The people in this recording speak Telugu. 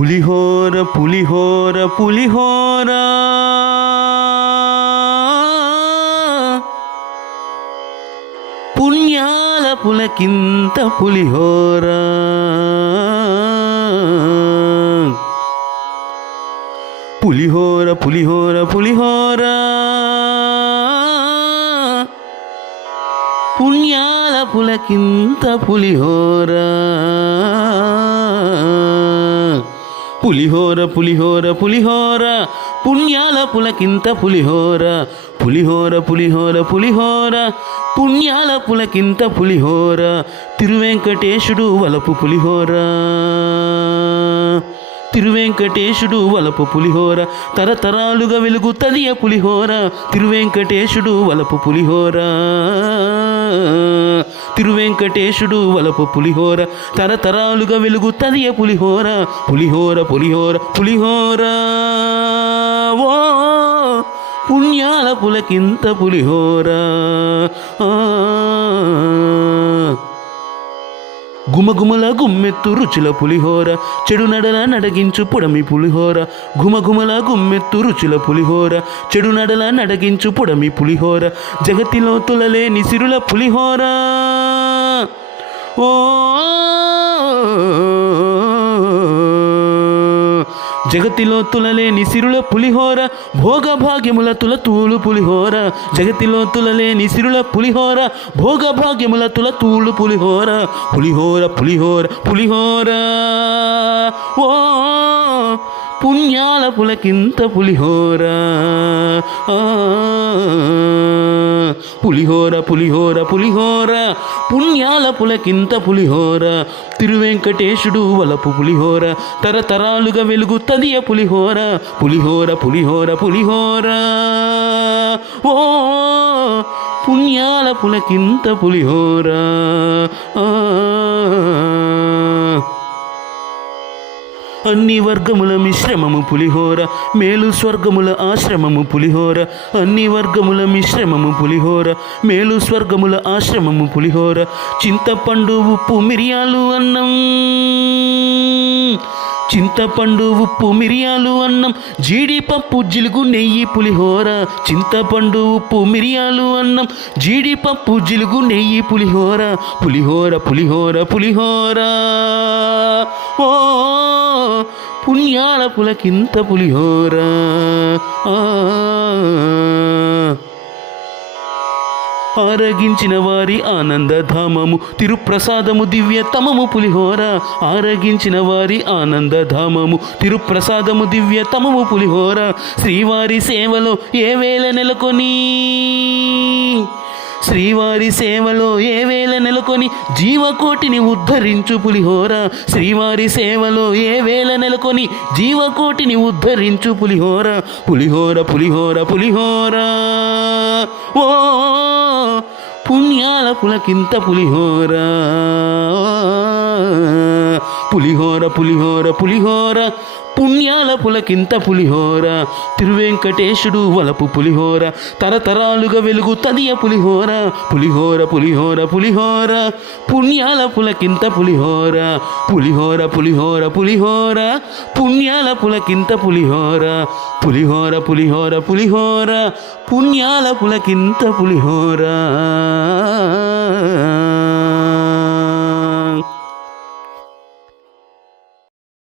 పులిహోర పులిహోర పులిహోర. పుణ్యాల పులకింత పులిహోర. పులిహోర పులిహోర పులిహోర. పుణ్యాల పులకింత పులిహోర. పులిహోర పులిహోర పులిహోర పుణ్యాల పులకింత పులిహోర పులిహోర పులిహోర పులిహోర పుణ్యాల పులకింత పులిహోర తిరువెంకటేశుడు వలపు పులిహోర. తిరువెంకటేశుడు వలపు పులిహోర. తరతరాలుగా వెలుగు తదియ పులిహోర. తిరువెంకటేశుడు వలపు పులిహోర. తిరువెంకటేశుడు వలపు పులిహోర. తరతరాలుగా వెలుగు తదియ పులిహోర. పులిహోర పులిహోర పులిహోర. ఓ పుణ్యాల పులకింత పులిహోర. ఆ గుమగుమల గుమ్మెత్తు రుచుల పులిహోర. చెడు నడల నడగించు పొడమి పులిహోర. గుమగుమల గుమ్మెత్తు రుచుల పులిహోర. చెడు నడల నడగించు పొడమి పులిహోర. జగతిలో తులలే నిసిరుల పులిహోర. ఓ జగతిలో తులలేని సిరుల పులిహోర భోగ భాగ్యముల తుల తూలు పులిహోర జగతిలో తులలేని సిరుల పులిహోర భోగ భాగ్యముల తుల తూలు పులిహోర పులిహోర పులిహోర పులిహోర ఓ పుణ్యాల పులకింత పులిహోర పులిహోర పులిహోర పులిహోర పుణ్యాల పులకింత పులిహోర తిరువెంకటేశుడు వలపు పులిహోర తరతరాలుగా వెలుగు తదియ పులిహోర పులిహోర పులిహోర పులిహోర. ఓ పుణ్యాల పులకింత పులిహోర. ఆ అన్ని వర్గముల మిశ్రమము పులిహోర మేలు స్వర్గముల ఆశ్రమము పులిహోర. అన్ని వర్గముల మిశ్రమము పులిహోర మేలు స్వర్గముల ఆశ్రమము పులిహోర. చింతపండు ఉప్పు మిరియాలు అన్నం. చింతపండు ఉప్పు మిరియాలు అన్నం జీడిపప్పు జిలుగు నెయ్యి పులిహోర. చింతపండు ఉప్పు మిరియాలు అన్నం జీడిపప్పు జిలుగు నెయ్యి పులిహోర. పులిహోర పులిహోర పులిహోర. ఓ పుణ్యాల పులకింత పులిహోర. ఆ. ఆరగించిన వారి ఆనందధామము తిరుప్రసాదము దివ్యతమము పులిహోర. ఆరగించిన వారి ఆనందధామము తిరుప్రసాదము దివ్యతమము పులిహోర. శ్రీవారి సేవలో ఏ వేళ నెలకొని? శ్రీవారి సేవలో ఏ వేళ నెలకొని? జీవకోటిని ఉద్ధరించు పులిహోర. శ్రీవారి సేవలో ఏ వేళ నెలకొని? జీవకోటిని ఉద్ధరించు పులిహోర. పులిహోర పులిహోర పులిహోర. ఓ పుణ్యాల పులకింత పులిహోరా. పులిహోర పులిహోర పులిహోర. పుణ్యాల పులకింత పులిహోర. తిరువెంకటేశుడు వలపు పులిహోర. తరతరాలుగా వెలుగు తదియ పులిహోర. పులిహోర పులిహోర పులిహోర. పుణ్యాల పులకింత పులిహోర. పులిహోర పులిహోర పులిహోర. పుణ్యాల పులకింత పులిహోర. పులిహోర పులిహోర పులిహోర. పుణ్యాల పులకింత పులిహోర.